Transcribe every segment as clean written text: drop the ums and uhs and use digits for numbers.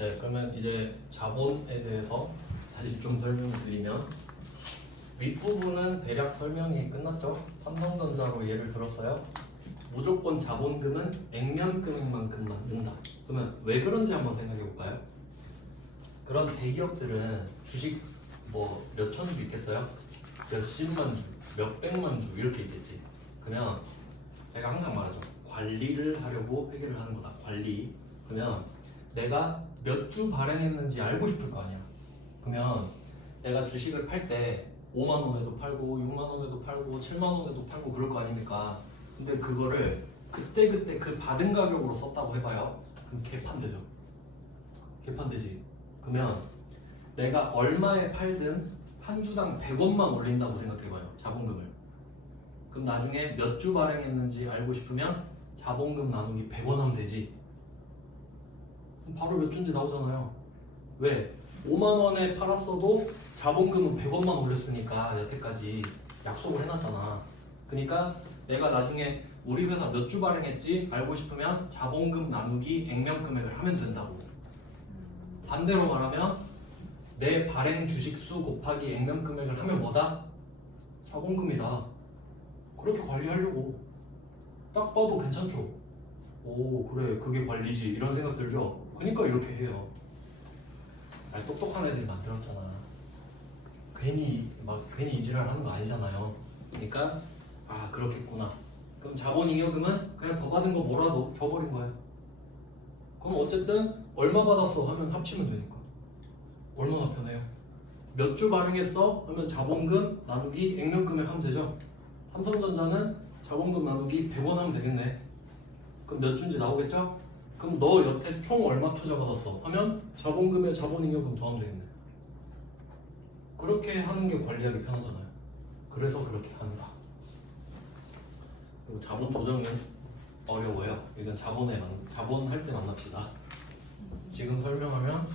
네, 그러면 이제 자본에 대해서 다시 좀 설명을 드리면 윗부분은 대략 설명이 끝났죠. 삼성전자로 예를 들었어요. 무조건 자본금은 액면금액만큼 만든다. 그러면 왜 그런지 한번 생각해 볼까요? 그런 대기업들은 주식 뭐 몇천 주 있겠어요? 몇십만 주, 몇백만 주 이렇게 있겠지. 그러면 제가 항상 말하죠. 관리를 하려고 회계를 하는 거다. 관리. 그러면 내가 몇 주 발행했는지 알고 싶을 거 아니야. 그러면 내가 주식을 팔 때 5만 원에도 팔고 6만 원에도 팔고 7만 원에도 팔고 그럴 거 아닙니까? 근데 그거를 그때그때 그 받은 가격으로 썼다고 해봐요. 그럼 개판되죠. 개판되지. 그러면 내가 얼마에 팔든 한 주당 100원만 올린다고 생각해봐요. 자본금을. 그럼 나중에 몇 주 발행했는지 알고 싶으면 자본금 나누기 100원 하면 되지. 그럼 바로 몇 주인지 나오잖아요. 왜? 5만 원에 팔았어도 자본금은 100원만 올렸으니까 여태까지 약속을 해놨잖아. 그러니까 내가 나중에 우리 회사 몇 주 발행했지 알고 싶으면 자본금 나누기 액면 금액을 하면 된다고. 반대로 말하면 내 발행 주식 수 곱하기 액면 금액을 하면 뭐다? 자본금이다. 그렇게 관리하려고. 딱 봐도 괜찮죠? 오, 그래, 그게 관리지. 이런 생각 들죠? 그러니까 이렇게 해요. 아니, 똑똑한 애들이 만들었잖아. 괜히 이지랄 하는 거 아니잖아요. 그러니까 아, 그렇겠구나. 그럼 자본잉여금은 그냥 더 받은 거 뭐라도 줘버린 거예요. 그럼 어쨌든 얼마 받았어 하면 합치면 되니까 얼마나 편해요. 몇 주 발행했어 하면 자본금 나누기 액면 금액 하면 되죠. 삼성전자는 자본금 나누기 100원 하면 되겠네. 그럼 몇 주인지 나오겠죠? 그럼 너 여태 총 얼마 투자 받았어 하면 자본금에 자본잉여금 더하면 되겠네. 그렇게 하는 게 관리하기 편하잖아요. 그래서 그렇게 한다. 그리고 자본 조정은 어려워요. 이건 자본 할 때 만납시다. 지금 설명하면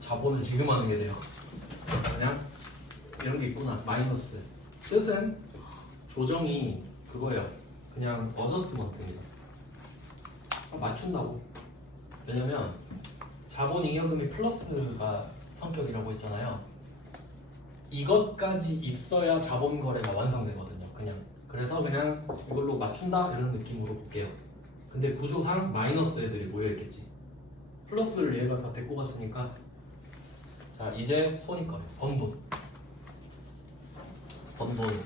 자본을 지금 하는 게 돼요. 그냥 이런 게 있구나. 마이너스. 뜻은 조정이 그거예요. 그냥 어저스먼트입니다. 맞춘다고. 왜냐면 자본잉여금이 플러스가 성격이라고 했잖아요. 이것까지 있어야 자본거래가 완성되거든요. 그래서 그냥 이걸로 맞춘다 이런 느낌으로 볼게요. 근데 구조상 마이너스 애들이 모여있겠지. 플러스를 얘가 다 데리고 갔으니까. 자, 이제 손익거래, 번돈.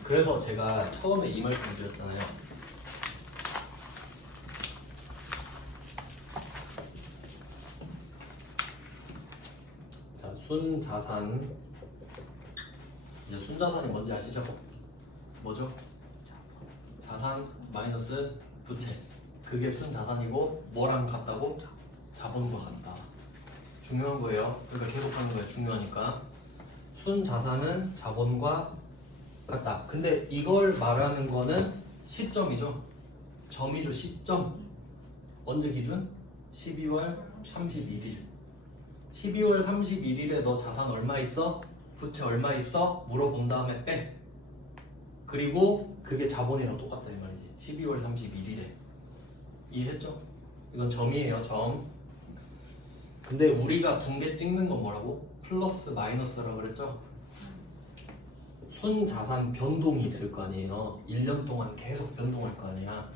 그래서 제가 처음에 이 말씀 드렸잖아요. 자, 순자산. 이제 순자산이 뭔지 아시죠? 뭐죠? 자산 마이너스 부채. 그게 순자산이고 뭐랑 같다고? 자본과 같다. 중요한 거예요. 그러니까 계속 하는 거예요. 중요하니까. 순자산은 자본과 같다. 근데 이걸 말하는 거는 시점이죠. 점이죠. 시점. 언제 기준? 12월 31일. 12월 31일에 너 자산 얼마 있어? 부채 얼마 있어? 물어본 다음에 빼. 그리고 그게 자본이랑 똑같다 이 말이지. 12월 31일에. 이해했죠? 이건 점이에요. 점. 근데 우리가 붕괴 찍는 건 뭐라고? 플러스 마이너스라고 그랬죠? 순자산 변동이 있을 거 아니에요. 1년 동안 계속 변동할 거 아니야.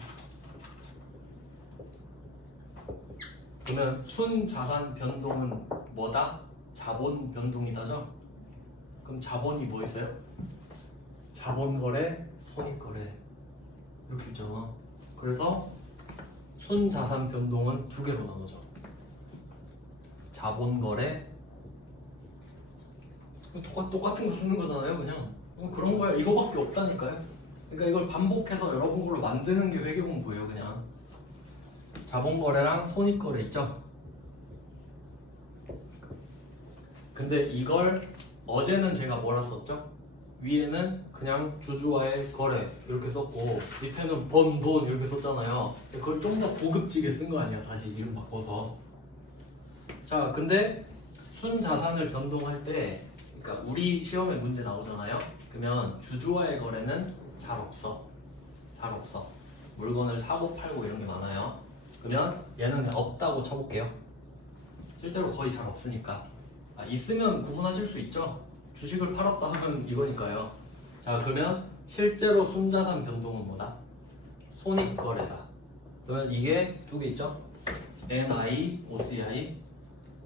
그러면 순자산 변동은 뭐다? 자본 변동이다죠? 그럼 자본이 뭐 있어요? 자본거래, 손익거래 이렇게 있잖아. 그래서 순자산 변동은 두 개로 나누죠. 자본거래 똑같은 거 쓰는 거잖아요. 그냥 그런 거야. 이거밖에 없다니까요. 그러니까 이걸 반복해서 여러분 걸로 만드는 게 회계 공부예요. 그냥 자본거래랑 손익거래 있죠. 근데 이걸 어제는 제가 뭐라 썼죠? 위에는 그냥 주주와의 거래 이렇게 썼고 밑에는 번 돈 이렇게 썼잖아요. 그걸 좀 더 고급지게 쓴 거 아니야. 다시 이름 바꿔서. 자, 근데 순자산을 변동할 때 그러니까 우리 시험에 문제 나오잖아요. 그러면 주주와의 거래는 잘 없어. 물건을 사고 팔고 이런 게 많아요. 그러면 얘는 그냥 없다고 쳐볼게요. 실제로 거의 잘 없으니까. 있으면 구분하실 수 있죠. 주식을 팔았다 하면 이거니까요. 자, 그러면 실제로 순자산 변동은 뭐다? 손익거래다. 그러면 이게 두 개 있죠? NI, OCI.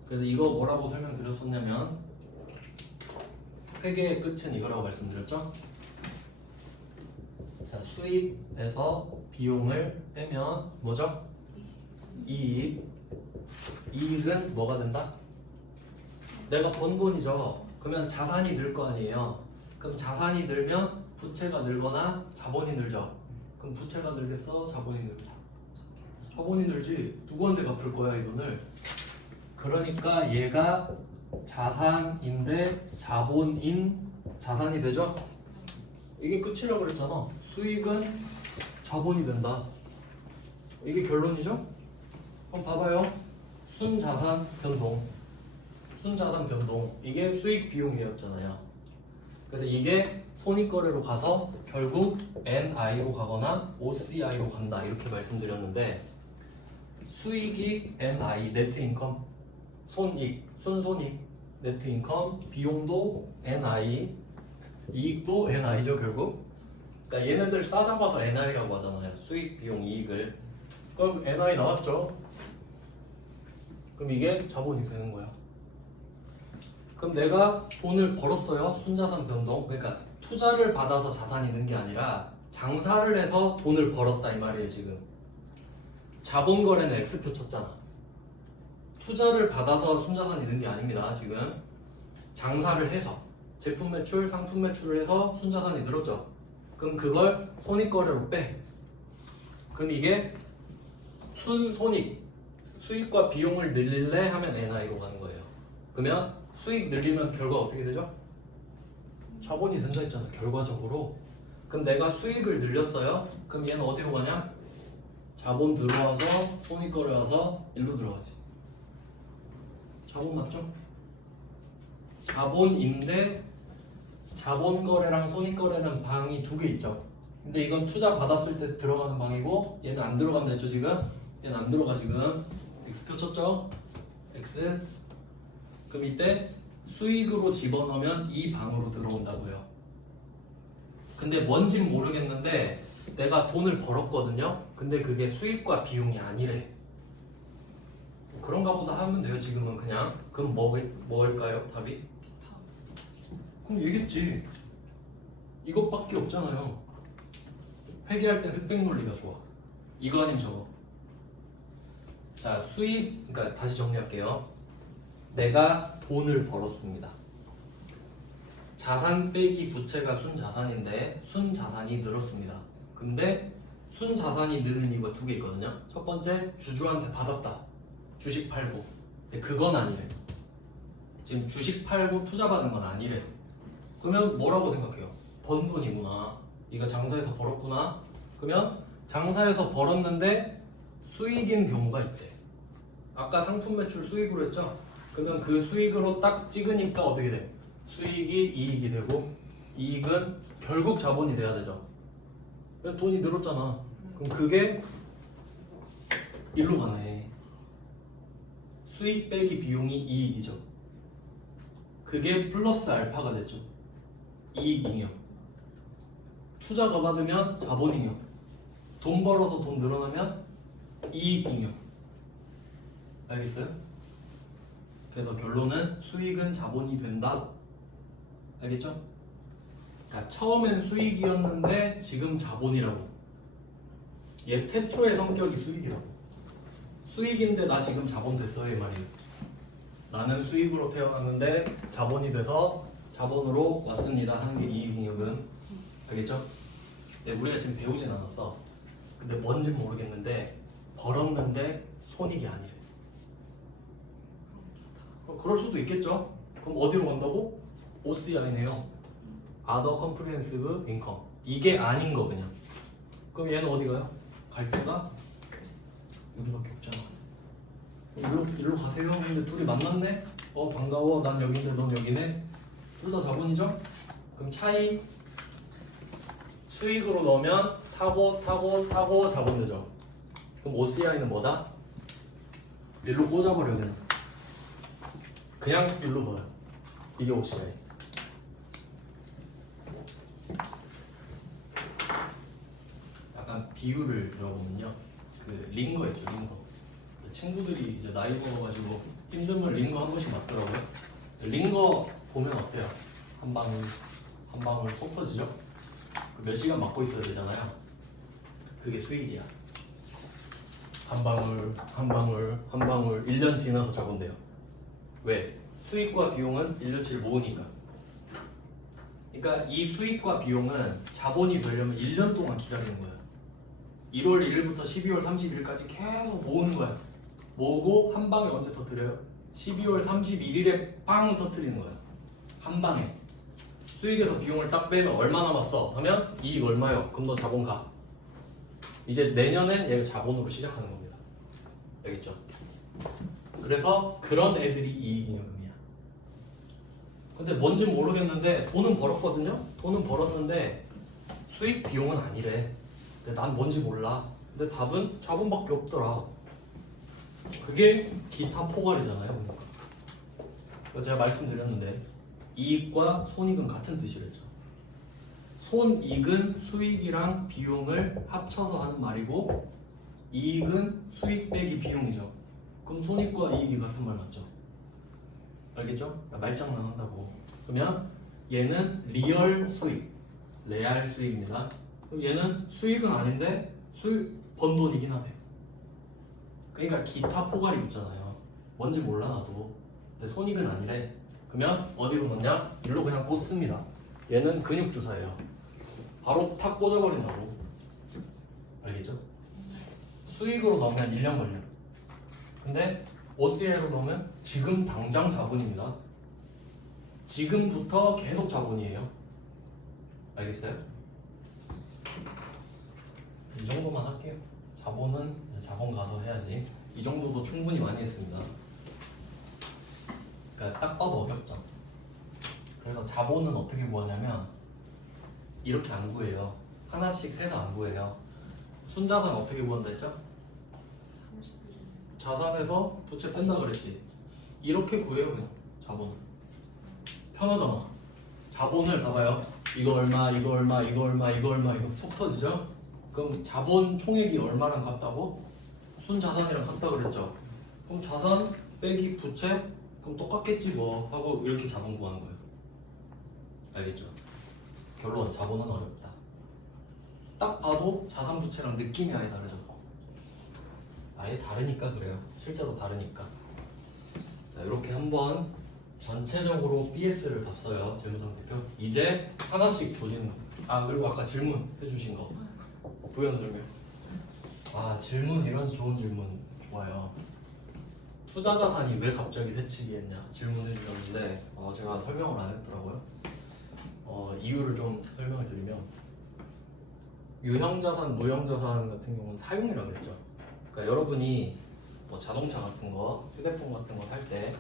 그래서 이거 뭐라고 설명드렸었냐면 회계의 끝은 이거라고 말씀드렸죠? 자, 수익에서 비용을 빼면 뭐죠? 이익. 이익은 뭐가 된다? 내가 번 돈이죠. 그러면 자산이 늘 거 아니에요. 그럼 자산이 늘면 부채가 늘거나 자본이 늘죠. 그럼 부채가 늘겠어? 자본이 늘겠어? 자본이 늘지. 누구한테 갚을 거야 이 돈을? 그러니까 얘가 자산인데 자본인 자산이 되죠? 이게 끝이라고 그랬잖아. 수익은 자본이 된다. 이게 결론이죠? 그럼 봐봐요. 순자산 변동. 순자산 변동. 이게 수익 비용이었잖아요. 그래서 이게 손익거래로 가서 결국 NI로 가거나 OCI로 간다. 이렇게 말씀드렸는데 수익이 NI, 네트 인컴. 손익, 순손익, 네트 인컴. 비용도 NI, 이익도 NI죠 결국. 그러니까 얘네들 싸잡아서 NI라고 하잖아요. 수익, 비용, 이익을. 그럼 NI 나왔죠? 그럼 이게 자본이 되는 거야. 그럼 내가 돈을 벌었어요. 순자산 변동. 그러니까 투자를 받아서 자산이 는 게 아니라 장사를 해서 돈을 벌었다 이 말이에요 지금. 자본 거래는 X표 쳤잖아. 투자를 받아서 순자산이 는 게 아닙니다 지금. 장사를 해서 제품 매출, 상품 매출을 해서 순자산이 늘었죠. 그럼 그걸 손익거래로 빼. 그럼 이게 순손익, 수익과 비용을 늘릴래 하면 NI로 가는 거예요. 그러면 수익 늘리면 결과 어떻게 되죠? 자본이 된다 했잖아 결과적으로. 그럼 내가 수익을 늘렸어요. 그럼 얘는 어디로 가냐? 자본 들어와서 손익거래 와서 일로 들어가지. 자본 맞죠? 자본인데 자본거래랑 손익거래랑 방이 두 개 있죠. 근데 이건 투자 받았을 때 들어가는 방이고 얘는 안 들어간다 했죠 지금? 얘는 안 들어가 지금. X표 쳤죠? X. 그럼 이때 수익으로 집어넣으면 이 방으로 들어온다고요. 근데 뭔진 모르겠는데 내가 돈을 벌었거든요. 근데 그게 수익과 비용이 아니래. 그런가 보다 하면 돼요 지금은 그냥. 그럼 뭐일까요 답이? 그럼 얘겠지. 이것밖에 없잖아요. 회계할 땐 흑백 논리가 좋아. 이거 아니면 저거. 자, 수익, 그러니까 다시 정리할게요. 내가 돈을 벌었습니다. 자산 빼기 부채가 순자산인데 순자산이 늘었습니다. 근데 순자산이 느는 이유가 두 개 있거든요. 첫 번째, 주주한테 받았다. 주식 팔고. 근데 그건 아니래. 지금 주식 팔고 투자 받은 건 아니래. 그러면 뭐라고 생각해요? 번 돈이구나. 네가 장사해서 벌었구나. 그러면 장사해서 벌었는데 수익인 경우가 있대. 아까 상품 매출 수익으로 했죠? 그러면 그 수익으로 딱 찍으니까 어떻게 돼? 수익이 이익이 되고 이익은 결국 자본이 돼야 되죠. 돈이 늘었잖아. 그럼 그게 일로 가네. 수익 빼기 비용이 이익이죠. 그게 플러스 알파가 됐죠. 이익잉여. 투자 더 받으면 자본잉여. 돈 벌어서 돈 늘어나면 이익잉여. 알겠어요? 그래서 결론은 수익은 자본이 된다. 알겠죠? 그러니까 처음엔 수익이었는데 지금 자본이라고. 얘 태초의 성격이 수익이라고. 수익인데 나 지금 자본 됐어요 이 말이에요. 나는 수익으로 태어났는데 자본이 돼서 자본으로 왔습니다 하는 게 이익잉여는. 알겠죠? 네, 우리가 지금 배우진 않았어. 근데 뭔지 모르겠는데 벌었는데 손익이 아니래. 그럴 수도 있겠죠? 그럼 어디로 간다고? OCI네요. Other Comprehensive Income. 이게 아닌 거 그냥. 그럼 얘는 어디 가요? 갈 데가 여기밖에 없잖아. 일로 가세요. 근데 둘이 만났네? 반가워. 난 여기인데 넌 여기네. 둘 다 자본이죠? 그럼 차이 수익으로 넣으면 타고 자본 되죠. 그럼 OCI는 뭐다? 일로 꽂아버려 그냥. 그냥 일로 봐요. 이게 OCI. 약간 비유를 들어보면요. 그 링거 있죠, 링거. 친구들이 이제 나이 먹어가지고 힘들면 링거 한 번씩 맞더라고요. 링거 보면 어때요? 한 방울 속 터지죠? 몇 시간 맞고 있어야 되잖아요. 그게 수익이야. 한 방울, 한 방울, 한 방울 1년 지나서 자본대요. 왜? 수익과 비용은 1년치를 모으니까. 그러니까 이 수익과 비용은 자본이 되려면 1년 동안 기다리는 거예요. 1월 1일부터 12월 30일까지 계속 모으는 거야. 모으고 한 방에 언제 터뜨려요? 12월 31일에 빵 터뜨리는 거야. 한 방에. 수익에서 비용을 딱 빼면 얼마 남았어? 하면 이익 얼마요? 그럼 너 자본 가. 이제 내년엔 얘가 자본으로 시작하는 겁니다. 알겠죠? 그래서 그런 애들이 이익잉여금이야. 근데 뭔지 모르겠는데 돈은 벌었거든요? 돈은 벌었는데 수익 비용은 아니래. 근데 난 뭔지 몰라. 근데 답은 자본밖에 없더라. 그게 기타 포괄이잖아요. 제가 말씀드렸는데 이익과 손익은 같은 뜻이랬죠. 손익은 수익이랑 비용을 합쳐서 하는 말이고 이익은 수익 빼기 비용이죠. 그럼 손익과 이익이 같은 말 맞죠? 알겠죠? 말장난 한다고. 그러면 얘는 리얼 수익, 레알 수익입니다. 그럼 얘는 수익은 아닌데 번 돈이긴 하대. 그러니까 기타 포괄이 있잖아요. 뭔지 몰라 나도. 근데 손익은 아니래. 그러면 어디로 넣냐? 일로 그냥 꽂습니다. 얘는 근육 주사예요. 바로 탁 꽂아버린다고. 알겠죠? 수익으로 넣으면 1년 걸려. 근데 OCI로 넣으면 지금 당장 자본입니다. 지금부터 계속 자본이에요. 알겠어요? 이 정도만 할게요. 자본은 자본 가서 해야지. 이 정도도 충분히 많이 했습니다. 그러니까 딱 봐도 어렵죠. 그래서 자본은 어떻게 구하냐면 이렇게 안 구해요. 하나씩 해서 안 구해요. 순자산 어떻게 구한다 했죠? 자산에서 부채 뺀다 그랬지. 이렇게 구해요 그냥 자본은. 편하잖아. 자본을 봐봐요. 이거 얼마, 이거 얼마, 이거 얼마, 이거 얼마, 이거 속 터지죠? 그럼 자본 총액이 얼마랑 같다고? 순자산이랑 같다 그랬죠? 그럼 자산 빼기 부채? 그럼 똑같겠지 뭐 하고 이렇게 자본 구하는 거예요. 알겠죠? 결론 자본은 어렵다. 딱 봐도 자산 부채랑 느낌이 아예 다르죠. 아예 다르니까 그래요. 실제로 다르니까. 자, 이렇게 한번 전체적으로 BS를 봤어요. 재무상태표. 이제 하나씩 보시는. 그리고 아까 질문 해주신 거. 부연 설명. 질문 이런 좋은 질문 좋아요. 투자 자산이 왜 갑자기 세치기 했냐 질문해 주셨는데 제가 설명을 안 했더라고요. 이유를 좀 설명을 드리면 유형자산, 무형자산 같은 경우는 사용이라고 그랬죠. 그러니까 여러분이 뭐 자동차 같은 거, 휴대폰 같은 거 살 때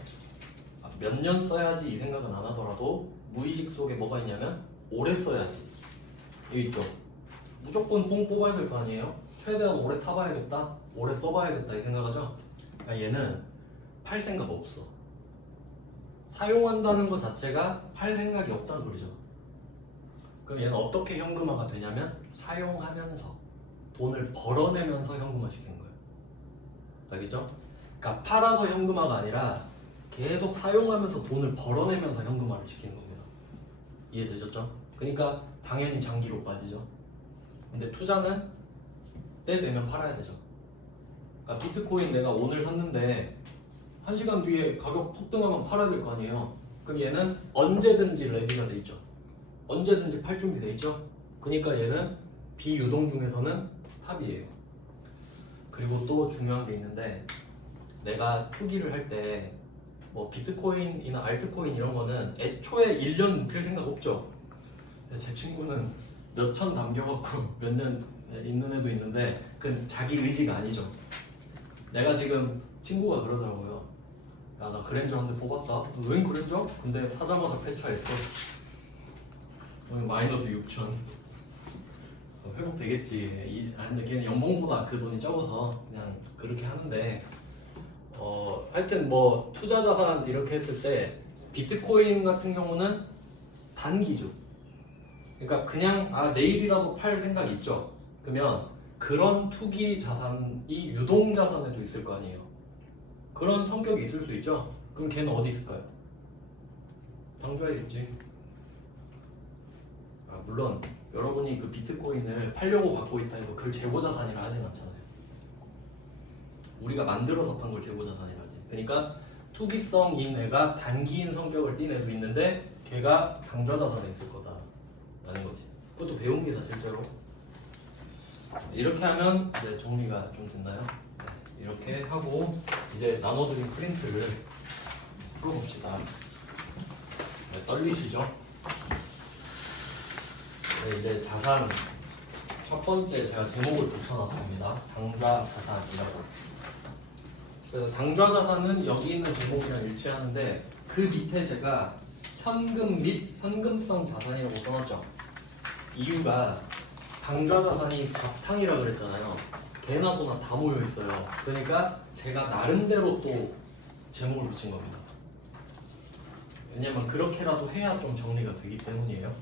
몇 년 써야지 이 생각은 안 하더라도 무의식 속에 뭐가 있냐면 오래 써야지 여기 있죠. 무조건 뽕 뽑아야 될 거 아니에요. 최대한 오래 타봐야겠다, 오래 써봐야겠다 이 생각하죠. 그러니까 얘는 팔 생각 없어. 사용한다는 것 자체가 팔 생각이 없다는 소리죠. 그럼 얘는 어떻게 현금화가 되냐면 사용하면서 돈을 벌어내면서 현금화 시키는 거예요. 알겠죠? 그러니까 팔아서 현금화가 아니라 계속 사용하면서 돈을 벌어내면서 현금화를 시키는 겁니다. 이해되셨죠? 그러니까 당연히 장기로 빠지죠. 근데 투자는 때 되면 팔아야 되죠. 그러니까 비트코인 내가 오늘 샀는데 1시간 뒤에 가격 폭등하면 팔아야 될 거 아니에요. 그럼 얘는 언제든지 레디가 돼 있죠. 언제든지 팔 준비 돼 있죠. 그러니까 얘는 비유동 중에서는 탑이에요. 그리고 또 중요한 게 있는데 내가 투기를 할 때 뭐 비트코인이나 알트코인 이런 거는 애초에 1년 묵힐 생각 없죠. 제 친구는 몇천 남겨갖고 몇 년 있는 애도 있는데 그건 자기 의지가 아니죠. 내가 지금 친구가 그러더라고요. 야, 나 그랜저 한 대 뽑았다. 웬 그랜저? 근데 사자마자 폐차했어. 마이너스 6천. 회복 되겠지. 근데 걔는 연봉보다 그 돈이 적어서 그냥 그렇게 하는데 하여튼 뭐 투자 자산 이렇게 했을 때 비트코인 같은 경우는 단기죠. 그러니까 그냥 내일이라도 팔 생각이 있죠. 그러면 그런 투기 자산이 유동 자산에도 있을 거 아니에요. 그런 성격이 있을 수 있죠. 그럼 걔는 어디 있을까요? 당좌에 있지. 물론 여러분이 그 비트코인을 팔려고 갖고 있다 해도 그걸 재고자산이라 하진 않잖아요. 우리가 만들어서 판 걸 재고자산이라 하지. 그러니까 투기성인 애가 단기인 성격을 띈 애도 있는데 걔가 당좌자산에 있을 거다라는 거지. 그것도 배웁니다 실제로. 이렇게 하면 이제 정리가 좀 됐나요? 네, 이렇게 하고 이제 나눠드린 프린트를 풀어봅시다. 네, 떨리시죠? 네, 이제 자산 첫 번째 제가 제목을 붙여놨습니다. 당좌 자산이라고. 그래서 당좌 자산은 여기 있는 제목이랑 일치하는데 그 밑에 제가 현금 및 현금성 자산이라고 써놨죠. 이유가 당좌 자산이 잡탕이라 그랬잖아요. 개나 소나 다 모여 있어요. 그러니까 제가 나름대로 또 제목을 붙인 겁니다. 왜냐면 그렇게라도 해야 좀 정리가 되기 때문이에요.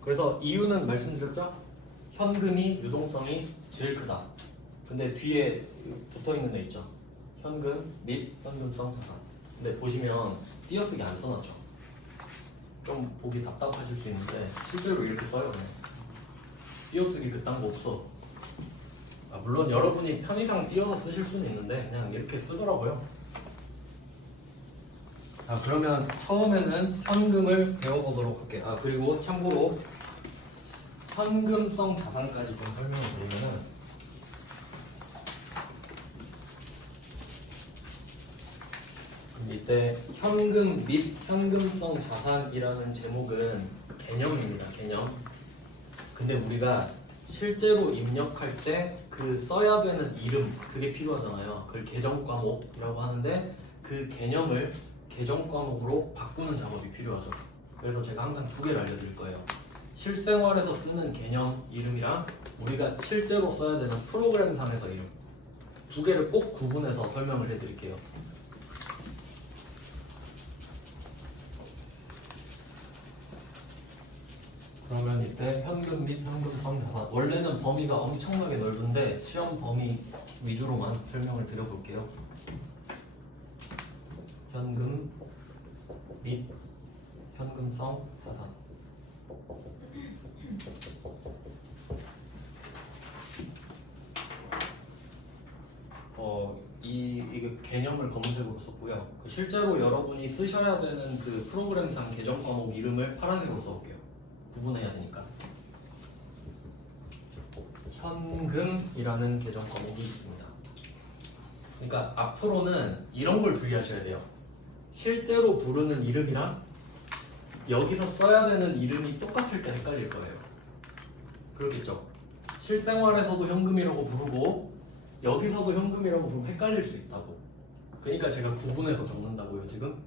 그래서 이유는 말씀드렸죠? 현금이 유동성이 제일 크다. 근데 뒤에 붙어있는 애 있죠? 현금 및 현금성 자산. 근데 보시면 띄어쓰기 안 써놨죠? 좀 보기 답답하실 수 있는데 실제로 이렇게 써요. 그냥. 띄어쓰기 그딴 거 없어. 물론 여러분이 편의상 띄어서 쓰실 수는 있는데 그냥 이렇게 쓰더라고요. 자, 그러면 처음에는 현금을 배워보도록 할게요. 그리고 참고로 현금성 자산까지 좀 설명을 드리면은 이때 현금 및 현금성 자산이라는 제목은 개념입니다. 개념. 근데 우리가 실제로 입력할 때 그 써야 되는 이름 그게 필요하잖아요. 그걸 계정 과목이라고 하는데 그 개념을 계정 과목으로 바꾸는 작업이 필요하죠. 그래서 제가 항상 두 개를 알려드릴 거예요. 실생활에서 쓰는 개념 이름이랑 우리가 실제로 써야 되는 프로그램상에서 이름 두 개를 꼭 구분해서 설명을 해드릴게요. 그러면 이때 현금 및 현금성 자산 원래는 범위가 엄청나게 넓은데 시험 범위 위주로만 설명을 드려볼게요. 현금 및 현금성 자산 이게 개념을 검색으로 썼고요. 실제로 여러분이 쓰셔야 되는 그 프로그램상 계정 과목 이름을 파란색으로 써볼게요. 구분해야 되니까. 현금이라는 계정 과목이 있습니다. 그러니까 앞으로는 이런 걸 주의하셔야 돼요. 실제로 부르는 이름이랑 여기서 써야 되는 이름이 똑같을 때 헷갈릴 거예요. 그렇겠죠? 실생활에서도 현금이라고 부르고 여기서도 현금이라고 부르면 헷갈릴 수 있다고. 그러니까 제가 구분해서 적는다고요 지금.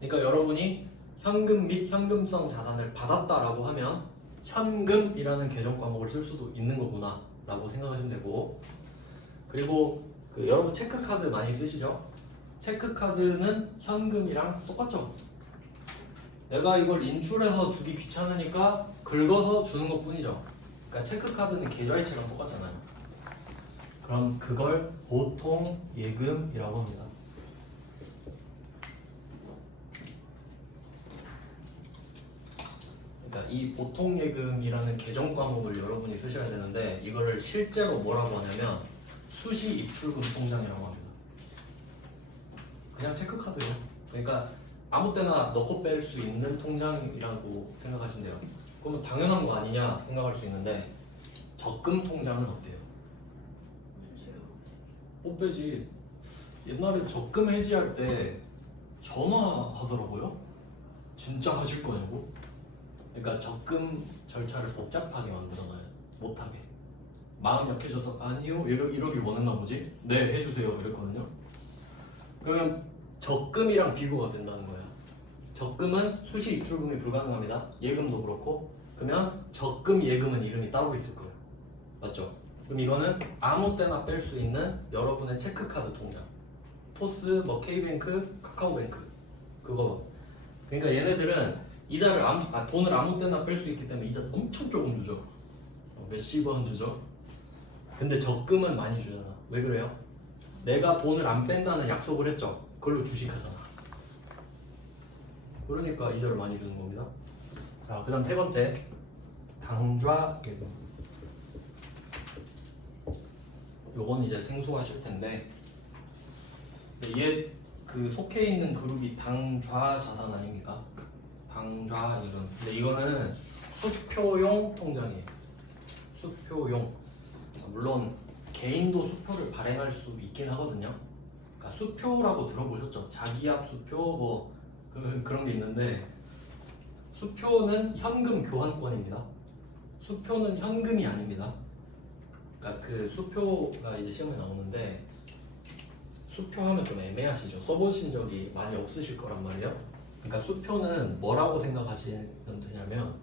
그러니까 여러분이 현금 및 현금성 자산을 받았다라고 하면 현금이라는 계정 과목을 쓸 수도 있는 거구나 라고 생각하시면 되고, 그리고 여러분 체크카드 많이 쓰시죠? 체크카드는 현금이랑 똑같죠? 내가 이걸 인출해서 주기 귀찮으니까 긁어서 주는 것 뿐이죠. 그러니까 체크카드는 계좌이체랑 똑같잖아요. 그럼 그걸 보통 예금이라고 합니다. 그러니까 이 보통 예금이라는 계정 과목을 여러분이 쓰셔야 되는데 이거를 실제로 뭐라고 하냐면 수시 입출금 통장이라고 합니다. 그냥 체크카드예요. 그러니까 아무 때나 넣고 뺄 수 있는 통장이라고 생각하시면 돼요. 그러면 당연한 거 아니냐 생각할 수 있는데 적금 통장은 어때요? 못 빼지. 옛날에 적금 해지할 때 전화하더라고요. 진짜 하실 거냐고. 그러니까 적금 절차를 복잡하게 만들어놔요. 못하게. 마음 약해져서 아니요 이러길 원했나 보지? 네 해주세요 이랬거든요. 그러면 적금이랑 비교가 된다는 거야. 적금은 수시 입출금이 불가능합니다. 예금도 그렇고. 그러면 적금 예금은 이름이 따로 있을 거예요. 맞죠? 그럼 이거는 아무 때나 뺄 수 있는 여러분의 체크카드 통장. 토스, 뭐 K뱅크, 카카오뱅크 그거. 그러니까 얘네들은 이자를 돈을 아무 때나 뺄 수 있기 때문에 이자 엄청 조금 주죠. 몇십 원 주죠. 근데 적금은 많이 주잖아. 왜 그래요? 내가 돈을 안 뺀다는 약속을 했죠. 그걸로 주식하잖아. 그러니까 이자를 많이 주는 겁니다. 자, 그다음 세 번째 당좌 예금. 요건 이제 생소하실 텐데 얘 그 속해 있는 그룹이 당좌 자산 아닙니까? 당좌 예금. 근데 이거는 수표용 통장이에요. 수표용. 물론 개인도 수표를 발행할 수 있긴 하거든요. 그러니까 수표라고 들어보셨죠? 자기압 수표 뭐 그런 게 있는데 수표는 현금 교환권입니다. 수표는 현금이 아닙니다. 그러니까 그 수표가 이제 시험에 나오는데 수표하면 좀 애매하시죠? 써보신 적이 많이 없으실 거란 말이에요. 그러니까 수표는 뭐라고 생각하시면 되냐면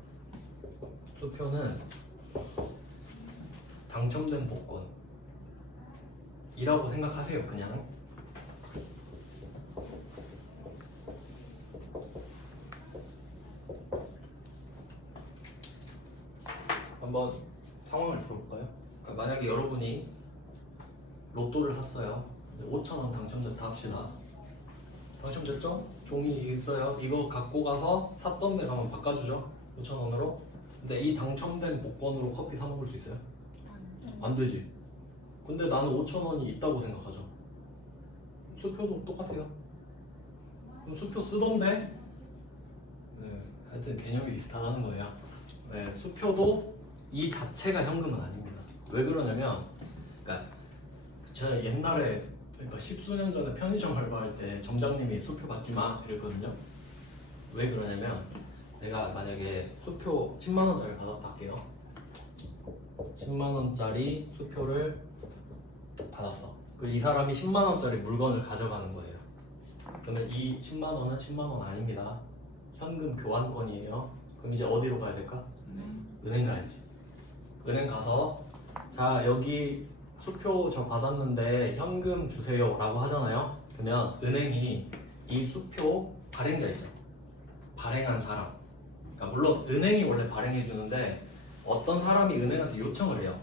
수표는 당첨된 복권이라고 생각하세요. 그냥 한번 상황을 들어볼까요? 그러니까 만약에 여러분이 로또를 샀어요. 5,000원 당첨됐다 합시다. 당첨됐죠? 종이 있어요. 이거 갖고 가서 샀던 데 가면 바꿔주죠. 5,000원으로. 근데 이 당첨된 복권으로 커피 사 먹을 수 있어요? 안 되지. 근데 나는 5,000원이 있다고 생각하죠. 수표도 똑같아요. 그럼 수표 쓰던데? 네, 하여튼 개념이 비슷하다는 거예요. 네, 수표도 이 자체가 현금은 아닙니다. 왜 그러냐면, 그러니까 제가 옛날에 그러니까 십수년 전에 편의점 알바할 때 점장님이 수표 받지 마 이랬거든요. 왜 그러냐면 내가 만약에 수표 10만 원짜리 받았다 할게요. 10만 원짜리 수표를 받았어. 그리고 이 사람이 10만 원짜리 물건을 가져가는 거예요. 그러면 이 10만 원은 10만 원 아닙니다. 현금 교환권이에요. 그럼 이제 어디로 가야 될까? 은행 가야지. 은행 가서 자 여기 수표 저 받았는데 현금 주세요 라고 하잖아요. 그러면 은행이 이 수표 발행자 있죠. 발행한 사람. 그러니까 물론 은행이 원래 발행해 주는데 어떤 사람이 은행한테 요청을 해요.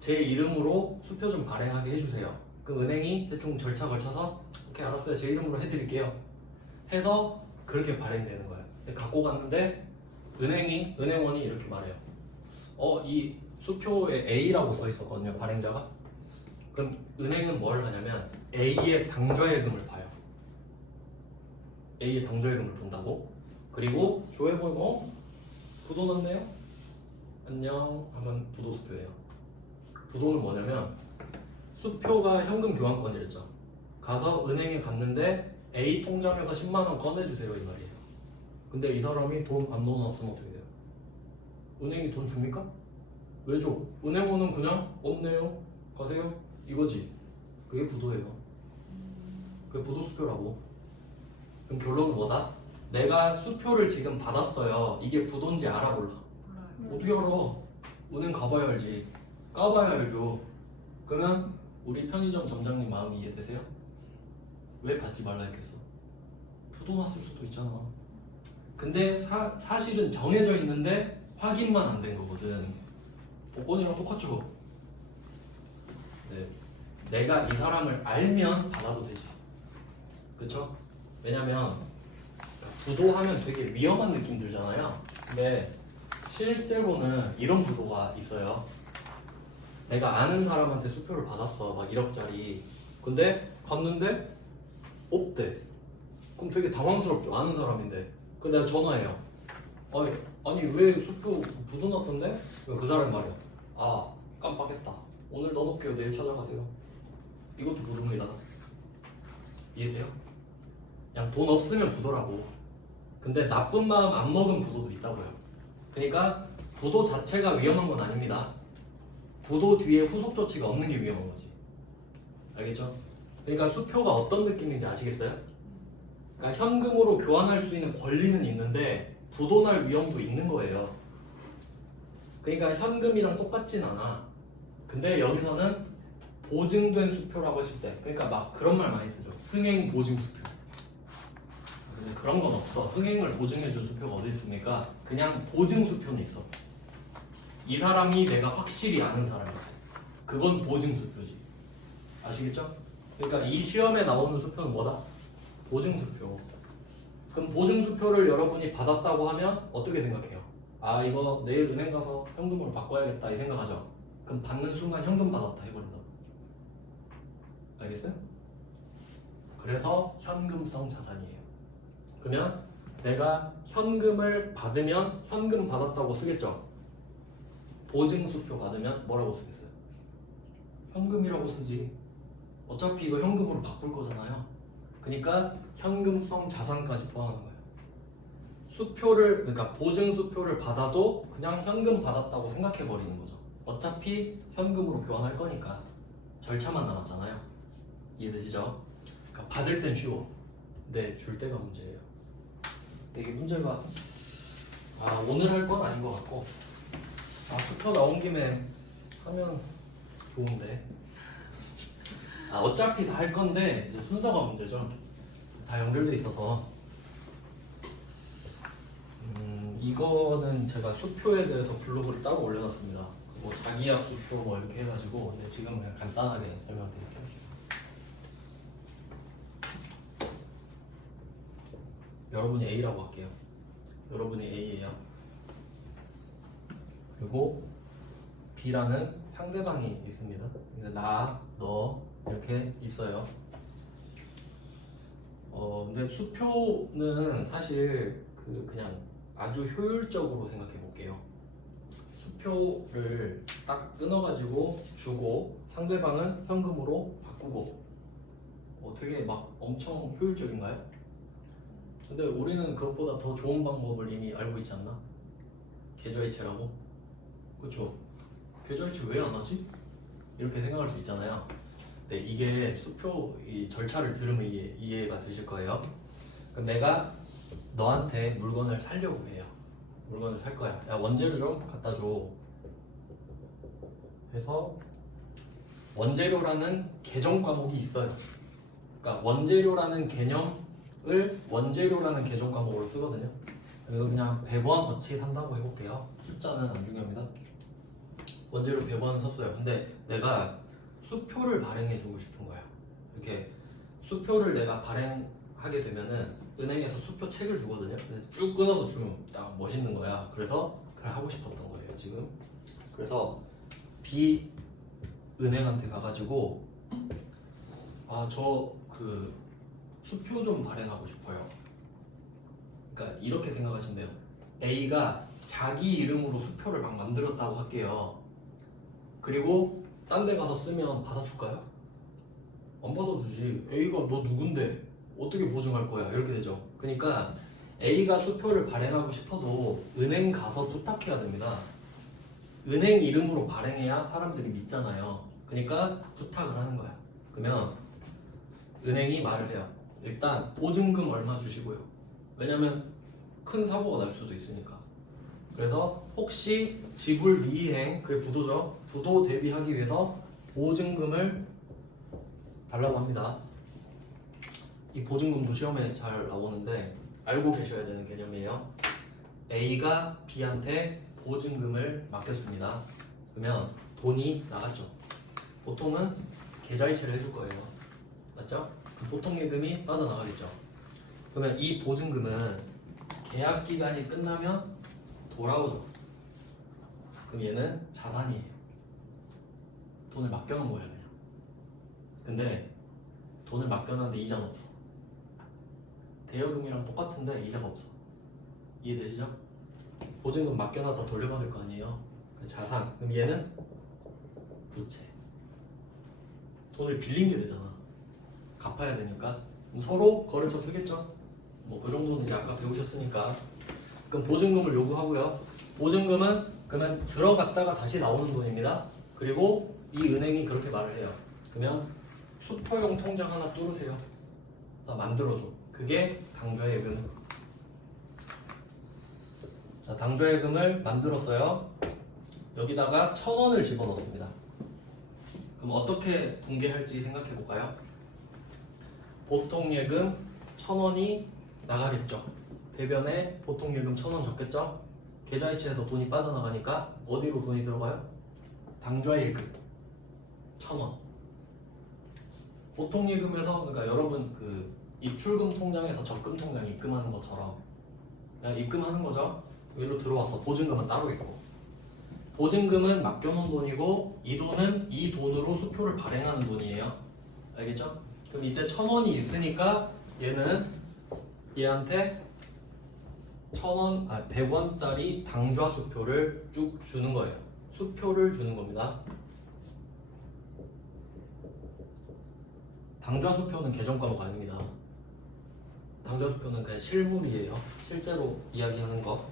제 이름으로 수표 좀 발행하게 해주세요. 그럼 은행이 대충 절차 걸쳐서 오케이 알았어요. 제 이름으로 해드릴게요. 해서 그렇게 발행되는 거예요. 근데 갖고 갔는데 은행원이 이렇게 말해요. 이 수표에 A라고 써 있었거든요. 발행자가. 그럼 은행은 뭘 하냐면 A의 당좌예금을 봐요. A의 당좌예금을 본다고. 그리고 조회보면 부도 넣네요. 안녕 하면 부도 수표예요. 부도는 뭐냐면 수표가 현금 교환권이랬죠. 가서 은행에 갔는데 A 통장에서 10만 원 꺼내주세요 이 말이에요. 근데 이 사람이 돈 안 넣어놨으면 어떻게 돼요? 은행이 돈 줍니까? 왜 줘? 은행원은 그냥 없네요 가세요 이거지. 그게 부도예요. 그게 부도 수표라고. 그럼 결론은 뭐다? 내가 수표를 지금 받았어요. 이게 부도인지 알아 몰라? 어떻게 알아? 은행 가봐야 알지. 까봐야 알죠. 그러면 우리 편의점 점장님 마음이 이해되세요? 왜 받지 말라 했겠어? 부도 났을 수도 있잖아. 근데 사실은 정해져 있는데 확인만 안 된 거거든. 복권이랑 똑같죠? 네. 내가 이 사람을 알면 받아도 되지. 그쵸? 왜냐면 부도하면 되게 위험한 느낌 들잖아요. 근데 실제로는 이런 부도가 있어요. 내가 아는 사람한테 수표를 받았어. 막 1억짜리. 근데 갔는데 없대. 그럼 되게 당황스럽죠. 아는 사람인데. 근데 내가 전화해요. 아니 왜 수표 부도 났던데? 그 사람 말이야. 아 깜빡했다. 오늘 넣어놓을게요. 내일 찾아가세요. 이것도 부도입니다. 이해돼요? 그냥 돈 없으면 부도라고. 근데 나쁜 마음 안 먹은 부도도 있다고요. 그러니까 부도 자체가 위험한 건 아닙니다. 부도 뒤에 후속 조치가 없는 게 위험한 거지. 알겠죠? 그러니까 수표가 어떤 느낌인지 아시겠어요? 그러니까 현금으로 교환할 수 있는 권리는 있는데 부도날 위험도 있는 거예요. 그러니까 현금이랑 똑같진 않아. 근데 여기서는 보증된 수표라고 했을 때, 그러니까 막 그런 말 많이 쓰죠. 흥행 보증 수표. 근데 그런 건 없어. 흥행을 보증해준 수표가 어디 있습니까? 그냥 보증 수표는 있어. 이 사람이 내가 확실히 아는 사람이야. 그건 보증 수표지. 아시겠죠? 그러니까 이 시험에 나오는 수표는 뭐다? 보증 수표. 그럼 보증 수표를 여러분이 받았다고 하면 어떻게 생각해요? 아, 이거 내일 은행 가서 현금으로 바꿔야겠다 이 생각하죠? 그럼 받는 순간 현금 받았다 해버린다. 알겠어요? 그래서 현금성 자산이에요. 그러면 내가 현금을 받으면 현금 받았다고 쓰겠죠? 보증수표 받으면 뭐라고 쓰겠어요? 현금이라고 쓰지. 어차피 이거 현금으로 바꿀 거잖아요. 그러니까 현금성 자산까지 포함하는 거예요. 수표를, 그러니까 보증수표를 받아도 그냥 현금 받았다고 생각해 버리는 거죠. 어차피 현금으로 교환할 거니까. 절차만 남았잖아요. 이해되시죠? 그러니까 받을 땐 쉬워. 근데 줄 때가 문제예요. 이게 문제가 오늘 할 건 아닌 것 같고, 수표 나온 김에 하면 좋은데, 어차피 다 할 건데 이제 순서가 문제죠. 다 연결돼 있어서. 이거는 제가 수표에 대해서 블로그를 따로 올려놨습니다. 뭐 자기약 수표 뭐 이렇게 해가지고, 근데 지금 그냥 간단하게 설명드릴게요. 여러분이 A라고 할게요. 여러분이 A예요. 그리고 B라는 상대방이 있습니다. 그러니까 나, 너 이렇게 있어요. 근데 수표는 사실 그냥 아주 효율적으로 생각해 볼게요. 수표를 딱 끊어가지고 주고 상대방은 현금으로 바꾸고, 되게 막 엄청 효율적인가요? 근데 우리는 그것보다 더 좋은 방법을 이미 알고 있지 않나? 계좌이체라고? 그쵸? 계좌이체 왜 안 하지? 이렇게 생각할 수 있잖아요. 네, 이게 수표 이 절차를 들으면 이해가 되실 거예요. 그럼 내가 너한테 물건을 사려고 해요. 물건을 살 거야. 야, 원재료 좀 갖다 줘. 해서 원재료라는 개정 과목이 있어요. 그러니까 원재료라는 개념을 원재료라는 개정 과목으로 쓰거든요. 그래서 그냥 배부한 어치 산다고 해볼게요. 숫자는 안 중요합니다. 원재료 배부한 썼어요. 근데 내가 수표를 발행해주고 싶은 거야. 이렇게 수표를 내가 발행하게 되면은 은행에서 수표 책을 주거든요. 그래서 쭉 끊어서 주면 딱 멋있는 거야. 그래서 그걸 하고 싶었던 거예요, 지금. 그래서 B 은행한테 가가지고 저 수표 좀 발행하고 싶어요. 그러니까 이렇게 생각하시면 돼요. A가 자기 이름으로 수표를 막 만들었다고 할게요. 그리고 딴 데 가서 쓰면 받아줄까요? 안 받아주지. A가 너 누군데? 어떻게 보증할 거야? 이렇게 되죠. 그러니까 A가 수표를 발행하고 싶어도 은행 가서 부탁해야 됩니다. 은행 이름으로 발행해야 사람들이 믿잖아요. 그러니까 부탁을 하는 거야. 그러면 은행이 말을 해요. 일단 보증금 얼마 주시고요. 왜냐면 큰 사고가 날 수도 있으니까. 그래서 혹시 지불 미이행, 그게 부도죠. 부도 대비하기 위해서 보증금을 달라고 합니다. 이 보증금도 시험에 잘 나오는데 알고 계셔야 되는 개념이에요. A가 B한테 보증금을 맡겼습니다. 그러면 돈이 나갔죠. 보통은 계좌이체를 해줄 거예요. 맞죠? 보통 예금이 빠져나가겠죠. 그러면 이 보증금은 계약 기간이 끝나면 돌아오죠. 그럼 얘는 자산이에요. 돈을 맡겨놓은 거예요, 그냥. 근데 돈을 맡겨놨는데 이자는 없어. 대여금이랑 똑같은데 이자가 없어. 이해되시죠? 보증금 맡겨놨다 돌려받을 거 아니에요. 자산. 그럼 얘는 부채. 돈을 빌린 게 되잖아. 갚아야 되니까. 그럼 서로 거래처 쓰겠죠? 뭐 그 정도는 이제 아까 배우셨으니까. 그럼 보증금을 요구하고요. 보증금은 그러면 들어갔다가 다시 나오는 돈입니다. 그리고 이 은행이 그렇게 말을 해요. 그러면 수표용 통장 하나 뚫으세요. 나 만들어줘. 그게 당좌예금. 자, 당좌예금을 만들었어요. 여기다가 1,000원을 집어넣습니다. 그럼 어떻게 분개할지 생각해 볼까요? 보통 예금 1,000원이 나가겠죠. 대변에 보통 예금 1,000원 적겠죠. 계좌이체에서 돈이 빠져나가니까 어디로 돈이 들어가요? 당좌 예금 1,000원. 보통 예금에서 그러니까 여러분 그 입출금 통장에서 적금 통장 입금하는 것처럼 그냥 입금하는 거죠. 여기로 들어왔어. 보증금은 따로 있고. 보증금은 맡겨놓은 돈이고 이 돈은 이 돈으로 수표를 발행하는 돈이에요. 알겠죠? 그럼 이때 1,000원이 있으니까 얘는 얘한테 100원짜리 당좌 수표를 쭉 주는 거예요. 수표를 주는 겁니다. 당좌 수표는 계정 과목 아닙니다. 당좌 수표는 그냥 실물이에요. 실제로 이야기하는 거.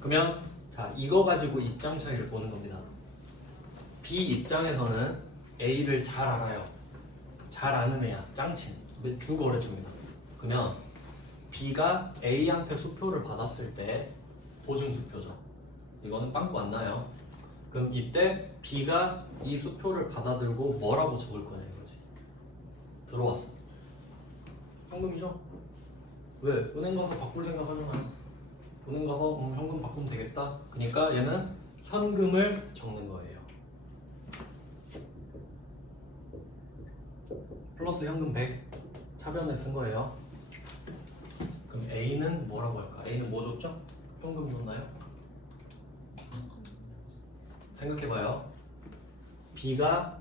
그러면 자 이거 가지고 입장 차이를 보는 겁니다. B 입장에서는 A를 잘 알아요. 잘 아는 애야. 짱친. 주 거래줍니다. 그러면 B가 A한테 수표를 받았을 때 보증 수표죠. 이거는 빵꾸 안 나요. 그럼 이때 B가 이 수표를 받아들고 뭐라고 적을 거냐 이거지. 들어왔어. 현금이죠? 왜? 은행 가서 바꿀 생각 하잖아요. 은행 가서 현금 바꾸면 되겠다. 그러니까 얘는 현금을 적는 거예요. 플러스 현금 100 차변에 쓴 거예요. 그럼 A는 뭐라고 할까? A는 뭐 줬죠? 현금 줬나요? 생각해봐요. B가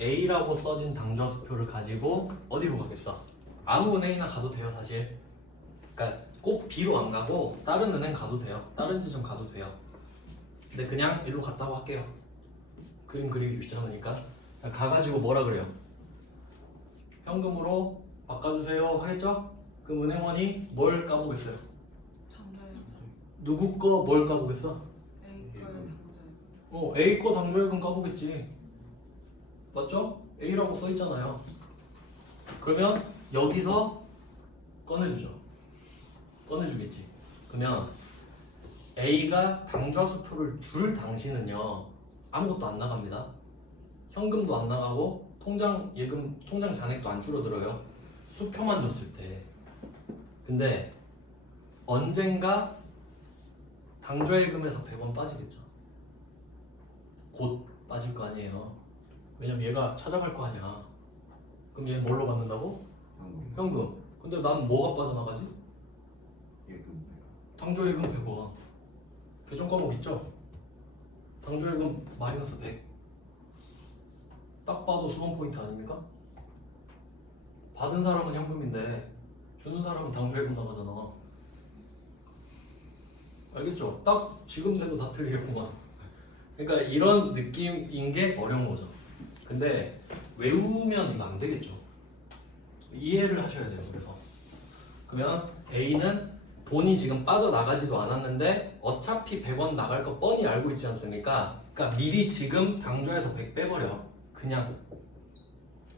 A라고 써진 당좌 수표를 가지고 어디로 가겠어? 아무 은행이나 가도 돼요 사실. 그러니까 꼭 B로 안 가고 다른 은행 가도 돼요. 다른 지점 가도 돼요. 근데 그냥 일로 갔다고 할게요. 그림 그리기 귀찮으니까. 자, 가가지고 뭐라 그래요? 현금으로 바꿔주세요 하겠죠? 그럼 은행원이 뭘 까보겠어요? 당좌예금. 누구 거 뭘 까보겠어? A 거에 당좌예금. A 거 당좌예금 까보겠지. 맞죠? A라고 써있잖아요. 그러면 여기서 꺼내주죠. 꺼내주겠지. 그러면 A가 당좌 수표를 줄 당시는요 아무것도 안 나갑니다. 현금도 안 나가고 통장 예금, 통장 잔액도 안 줄어들어요. 수표만 줬을 때. 근데 언젠가 당좌 예금에서 100원 빠지겠죠. 곧 빠질 거 아니에요. 왜냐면 얘가 찾아갈 거 아니야. 그럼 얘 뭘로 받는다고? 현금. 근데 난 뭐가 빠져나가지? 예금. 당좌 예금 100원. 계정 과목 있죠? 당좌 예금 마이너스 100. 딱 봐도 수험 포인트 아닙니까? 받은 사람은 현금인데 주는 사람은 당좌 예금 나가잖아. 알겠죠? 딱 지금 돼도 다 틀리겠구만. 그러니까 이런 느낌인 게 어려운 거죠. 근데 외우면 이거 안 되겠죠. 이해를 하셔야 돼요. 그러면 A는 돈이 지금 빠져나가지도 않았는데 어차피 100원 나갈 거 뻔히 알고 있지 않습니까? 그러니까 미리 지금 당좌에서 100 빼버려. 그냥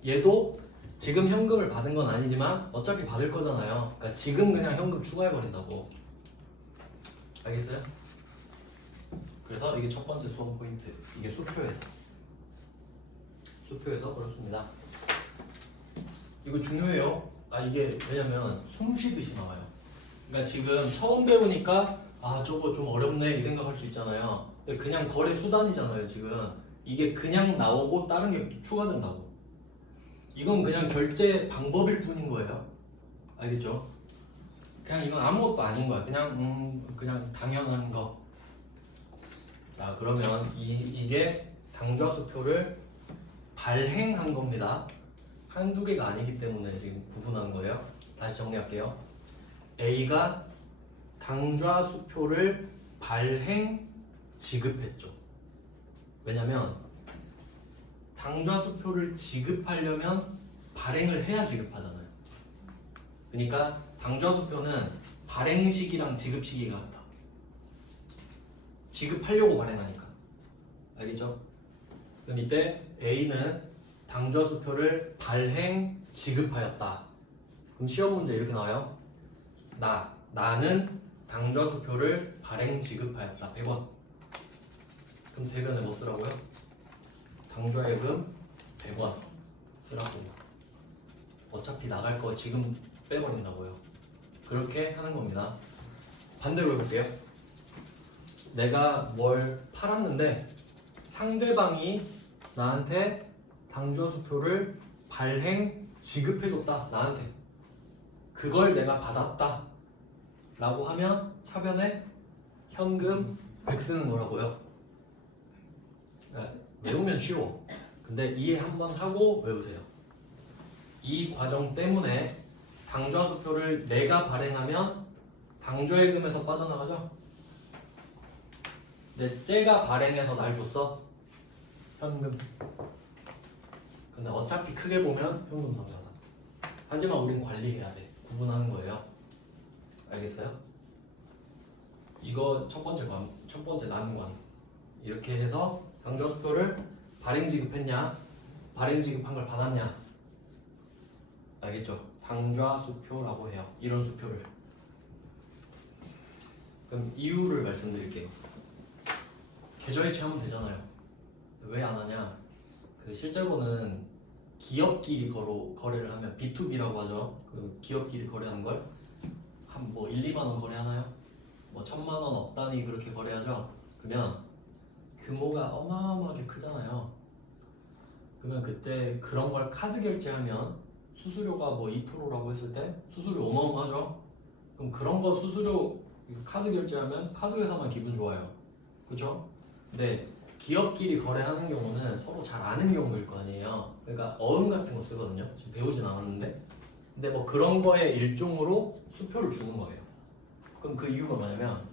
얘도 지금 현금을 받은 건 아니지만 어차피 받을 거잖아요. 그러니까 지금 그냥 현금 추가해버린다고. 알겠어요? 그래서 이게 첫 번째 수험 포인트. 이게 수표에서 그렇습니다. 이거 중요해요. 이게 왜냐면 숨 쉬듯이 나와요. 그러니까 지금 처음 배우니까 저거 좀 어렵네 이 생각할 수 있잖아요. 근데 그냥 거래 수단이잖아요 지금. 이게 그냥 나오고 다른 게 추가된다고. 이건 그냥 결제 방법일 뿐인 거예요. 알겠죠? 그냥 이건 아무것도 아닌 거야. 그냥 당연한 거. 자 그러면 이게 당좌 수표를 발행한 겁니다. 한두 개가 아니기 때문에 지금 구분한 거예요. 다시 정리할게요. A가 당좌 수표를 발행 지급했죠. 왜냐면 당좌 수표를 지급하려면 발행을 해야 지급하잖아요. 그러니까 당좌 수표는 발행 시기랑 지급 시기가 같아. 지급하려고 발행하니까. 알겠죠? 그럼 이때 A는 당좌 수표를 발행 지급하였다. 그럼 시험 문제 이렇게 나와요. 나는 당좌 수표를 발행 지급하였다. 100원. 그럼 대변에 뭐 쓰라고요? 당좌 예금 100원 쓰라고. 어차피 나갈 거 지금 빼버린다고요. 그렇게 하는 겁니다. 반대로 해볼게요. 내가 뭘 팔았는데 상대방이 나한테 당좌수표를 발행 지급해줬다. 나한테 그걸 내가 받았다 라고 하면 차변에 현금 100 쓰는 거라고요. 그러니까 외우면 쉬워. 근데 이해 한번 하고 외우세요. 이 과정 때문에 당좌수표를 내가 발행하면 당좌예금에서 빠져나가죠. 근데 쟤가 발행해서 날 줬어. 현금. 근데 어차피 크게 보면 현금 당좌다. 하지만 우린 관리해야 돼. 구분하는 거예요. 알겠어요? 이거 첫 번째 난관. 이렇게 해서 당좌수표를 발행 지급했냐, 발행 지급한 걸 받았냐. 알겠죠? 당좌수표라고 해요. 이런 수표를. 그럼 이유를 말씀드릴게요. 계좌이체하면 되잖아요. 왜 안 하냐? 그 실제로는 기업끼리 거래를 하면 B2B라고 하죠. 그 기업끼리 거래하는 걸 한 뭐 1, 2만 원 거래하나요? 뭐 1000만 원 억 단위 그렇게 거래하죠. 그러면 규모가 어마어마하게 크잖아요. 그러면 그때 그런 걸 카드 결제하면 수수료가 뭐 2%라고 했을 때 수수료 어마어마하죠. 그럼 그런 거 수수료 카드 결제하면 카드 회사만 기분 좋아요. 그렇죠? 근데 기업끼리 거래하는 경우는 서로 잘 아는 경우일 거 아니에요. 그러니까 어음 같은 거 쓰거든요. 지금 배우진 않았는데. 근데 뭐 그런 거에 일종으로 수표를 주는 거예요. 그럼 그 이유가 뭐냐면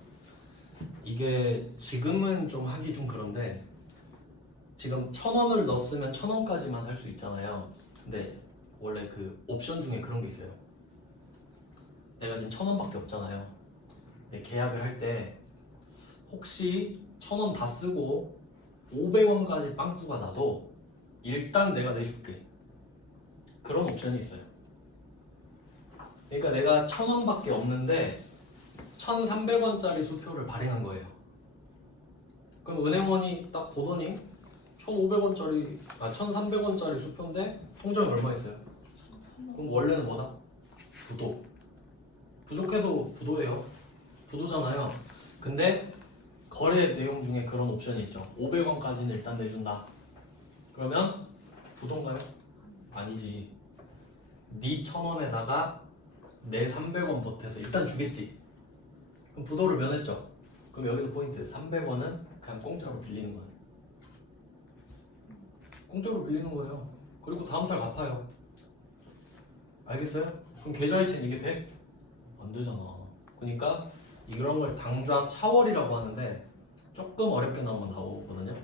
이게 지금은 좀 하기 좀 그런데 지금 1000원을 넣었으면 1000원까지만 할 수 있잖아요. 근데 원래 그 옵션 중에 그런 게 있어요. 내가 지금 1000원밖에 없잖아요. 근데 계약을 할 때 혹시 1000원 다 쓰고 500원까지 빵꾸가 나도 일단 내가 내줄게. 그런 옵션이 있어요. 그러니까 내가 1000원밖에 없는데 1300원짜리 수표를 발행한 거예요. 그럼 은행원이 딱 보더니 1500원짜리, 1300원짜리 수표인데 통장에 얼마 있어요? 그럼 원래는 뭐다? 부도. 부족해도 부도예요. 부도잖아요. 근데 거래 내용 중에 그런 옵션이 있죠. 500원까지는 일단 내준다. 그러면 부도인가요? 아니지. 네 1000원에다가 내 300원 보태서 일단 주겠지. 그럼 부도를 면했죠. 그럼 여기서 포인트 300원은 그냥 공짜로 빌리는 거예요. 공짜로 빌리는 거예요. 그리고 다음 달 갚아요. 알겠어요? 그럼 계좌이체는 이게 돼? 안 되잖아. 그러니까 이런 걸 당좌 차월이라고 하는데 조금 어렵게 나오거든요.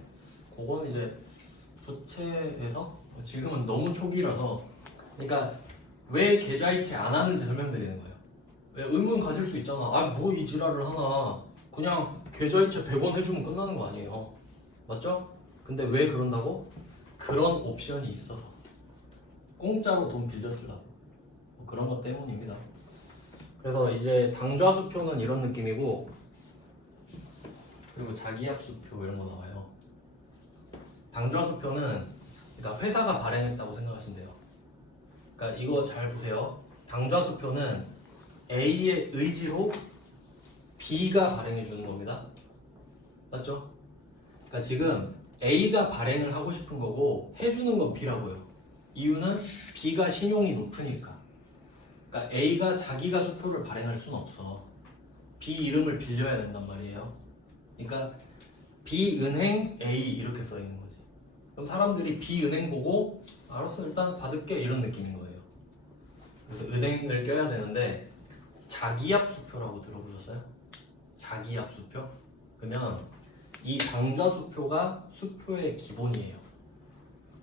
그거는 이제 부채에서 지금은 너무 초기라서 그러니까 왜 계좌이체 안 하는지 설명드리는 거예요. 왜 의문 가질 수 있잖아. 아 뭐 이 지랄을 하나. 그냥 계좌이체 100원 해주면 끝나는 거 아니에요. 맞죠? 근데 왜 그런다고? 그런 옵션이 있어서 공짜로 돈 빌려 쓰려고 뭐 그런 것 때문입니다. 그래서 이제 당좌수표는 이런 느낌이고 그리고 자기약수표 이런 거 나와요. 당좌수표는 그러니까 회사가 발행했다고 생각하시면 돼요. 그러니까 이거 잘 보세요. 당좌수표는 A의 의지로 B가 발행해 주는 겁니다. 맞죠? 그러니까 지금 A가 발행을 하고 싶은 거고 해주는 건 B라고요. 이유는 B가 신용이 높으니까. 그러니까 A가 자기가 수표를 발행할 수는 없어. B 이름을 빌려야 된단 말이에요. 그러니까 B은행 A 이렇게 써 있는 거지. 그럼 사람들이 B은행 보고 알았어 일단 받을게 이런 느낌인 거예요. 그래서 은행을 껴야 되는데 자기압수표라고 들어보셨어요? 자기압수표? 그러면 이 당좌수표가 수표의 기본이에요.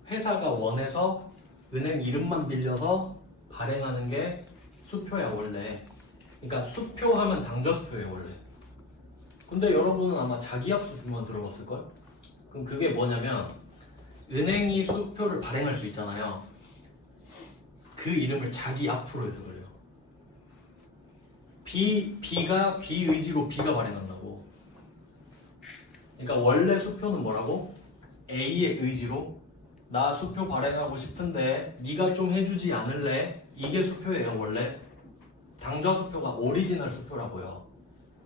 회사가 원해서 은행 이름만 빌려서 발행하는 게 수표야 원래. 그러니까 수표하면 당좌수표예요 원래. 근데 여러분은 아마 자기압수표만 들어봤을걸? 그럼 그게 뭐냐면 은행이 수표를 발행할 수 있잖아요. 그 이름을 자기 앞으로 해서 그래요. B가 B 의지로 B가 발행한다고. 그러니까 원래 수표는 뭐라고? A의 의지로 나 수표 발행하고 싶은데 네가 좀 해주지 않을래? 이게 수표예요 원래. 당좌 수표가 오리지널 수표라고요.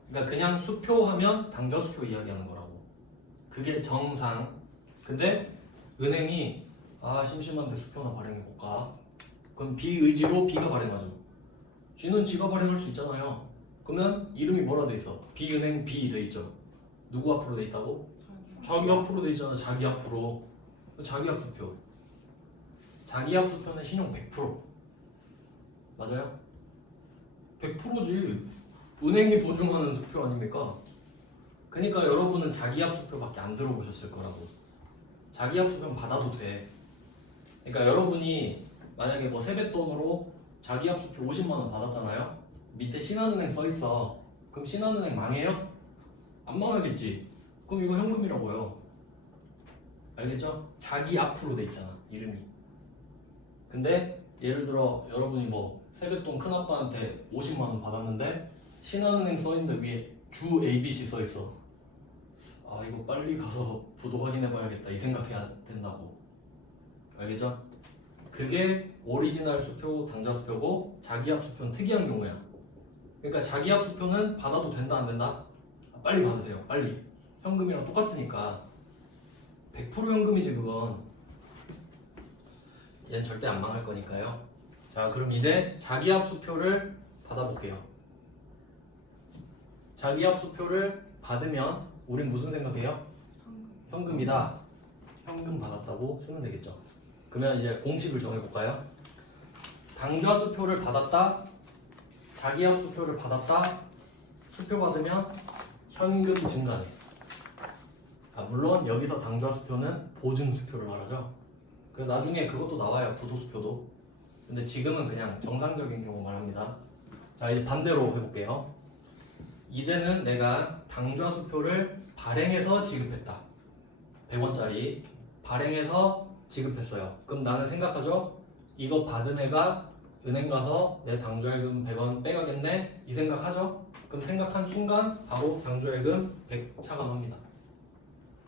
그러니까 그냥 수표하면 당좌 수표 이야기하는 거라고. 그게 정상. 근데 은행이 아 심심한데 수표나 발행해볼까? 그럼 B 의지로 B가 발행하죠. G는 G가 발행할 수 있잖아요. 그러면 이름이 뭐라 돼 있어? B은행 B 돼 있죠. 누구 앞으로 돼 있다고? 자기 앞으로 돼 있잖아. 자기 앞으로. 자기 앞 수표. 자기 앞 수표는 신용 100%. 맞아요? 100%지. 은행이 보증하는 수표 아닙니까? 그러니까 여러분은 자기 앞 수표밖에 안 들어보셨을 거라고. 자기 앞 수표는 받아도 돼. 그러니까 여러분이 만약에 뭐 세뱃돈으로 자기 앞 수표 50만 원 받았잖아요. 밑에 신한은행 써 있어. 그럼 신한은행 망해요? 안 망하겠지. 그럼 이거 현금이라고요. 알겠죠? 자기 앞으로 돼 있잖아 이름이. 근데 예를 들어 여러분이 뭐 세뱃돈 큰아빠한테 50만 원 받았는데 신한은행 써 있는데 위에 주 ABC 써 있어. 아 이거 빨리 가서 부도 확인해 봐야겠다 이 생각해야 된다고. 알겠죠? 그게 오리지널 수표, 당좌 수표고 자기 앞 수표는 특이한 경우야. 그러니까 자기 앞 수표는 받아도 된다 안 된다? 빨리 받으세요. 빨리. 현금이랑 똑같으니까. 100% 현금이지 그건. 얘는 절대 안 망할 거니까요. 자 그럼 이제 자기 앞 수표를 받아볼게요. 자기 앞 수표를 받으면 우린 무슨 생각해요? 현금이다. 현금 받았다고 쓰면 되겠죠. 그러면 이제 공식을 정해볼까요? 당좌 수표를 받았다. 자기 앞 수표를 받았다. 수표 받으면 현금이 증가해. 물론 여기서 당좌 수표는 보증 수표를 말하죠. 그래서 나중에 그것도 나와요. 부도 수표도. 근데 지금은 그냥 정상적인 경우 말합니다. 자 이제 반대로 해볼게요. 이제는 내가 당좌 수표를 발행해서 지급했다. 100원짜리 발행해서 지급했어요. 그럼 나는 생각하죠? 이거 받은 애가 은행 가서 내 당좌예금 100원 빼가겠네? 이 생각하죠? 그럼 생각한 순간 바로 당좌예금 100 차감합니다.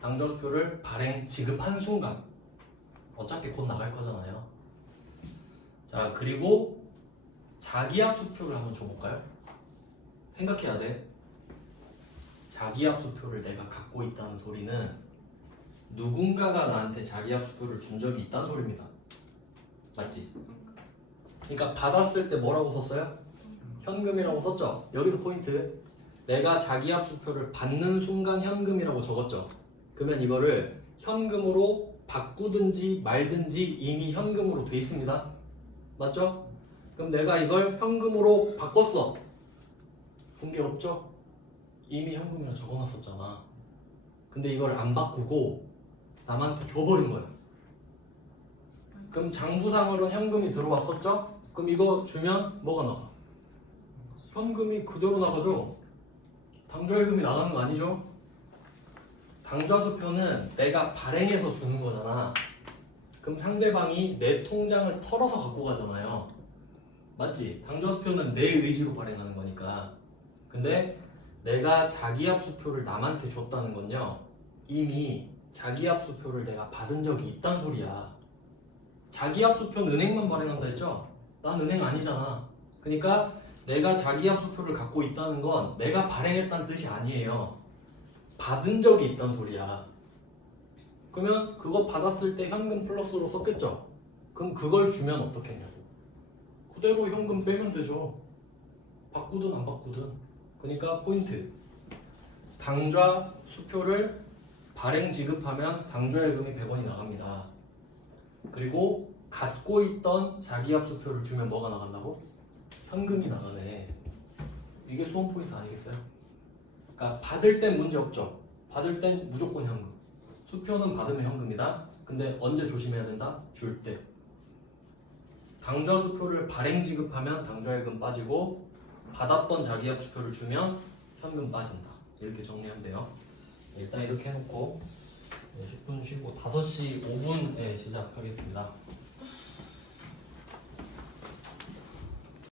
당좌 수표를 발행 지급한 순간. 어차피 곧 나갈 거잖아요. 자 그리고 자기 앞 수표를 한번 줘볼까요? 생각해야 돼. 자기 앞 수표를 내가 갖고 있다는 소리는 누군가가 나한테 자기 앞 수표를 준 적이 있다는 소리입니다. 맞지? 그러니까 받았을 때 뭐라고 썼어요? 현금이라고 썼죠? 여기서 포인트. 내가 자기 앞 수표를 받는 순간 현금이라고 적었죠? 그러면 이거를 현금으로 바꾸든지 말든지 이미 현금으로 돼 있습니다. 맞죠? 그럼 내가 이걸 현금으로 바꿨어. fun계 없죠? 이미 현금이라 적어놨었잖아. 근데 이걸 안 바꾸고 남한테 줘버린 거야. 그럼 장부상으로는 현금이 들어왔었죠? 그럼 이거 주면 뭐가 나가? 현금이 그대로 나가죠? 당좌예금이 나가는 거 아니죠? 당좌수표는 내가 발행해서 주는 거잖아. 그럼 상대방이 내 통장을 털어서 갖고 가잖아요. 맞지? 당좌수표는 내 의지로 발행하는 거니까. 근데 내가 자기압 수표를 남한테 줬다는 건요, 이미 자기압 수표를 내가 받은 적이 있단 소리야. 자기압 수표는 은행만 발행한다 했죠? 난 은행 아니잖아. 그러니까 내가 자기압 수표를 갖고 있다는 건 내가 발행했다는 뜻이 아니에요. 받은 적이 있단 소리야. 그러면 그거 받았을 때 현금 플러스로 썼겠죠? 그럼 그걸 주면 어떻겠냐고. 그대로 현금 빼면 되죠. 바꾸든 안 바꾸든. 그러니까 포인트. 당좌 수표를 발행 지급하면 당좌예금이 100원이 나갑니다. 그리고 갖고 있던 자기압 수표를 주면 뭐가 나간다고? 현금이 나가네. 이게 수험 포인트 아니겠어요? 그러니까 받을 땐 문제 없죠. 받을 땐 무조건 현금. 수표는 받으면 현금이다. 근데 언제 조심해야 된다? 줄 때. 당좌 수표를 발행 지급하면 당좌예금 빠지고 받았던 자기압 수표를 주면 현금 빠진다. 이렇게 정리하면 돼요. 일단 이렇게 해놓고 10분 쉬고 5시 5분에 시작하겠습니다.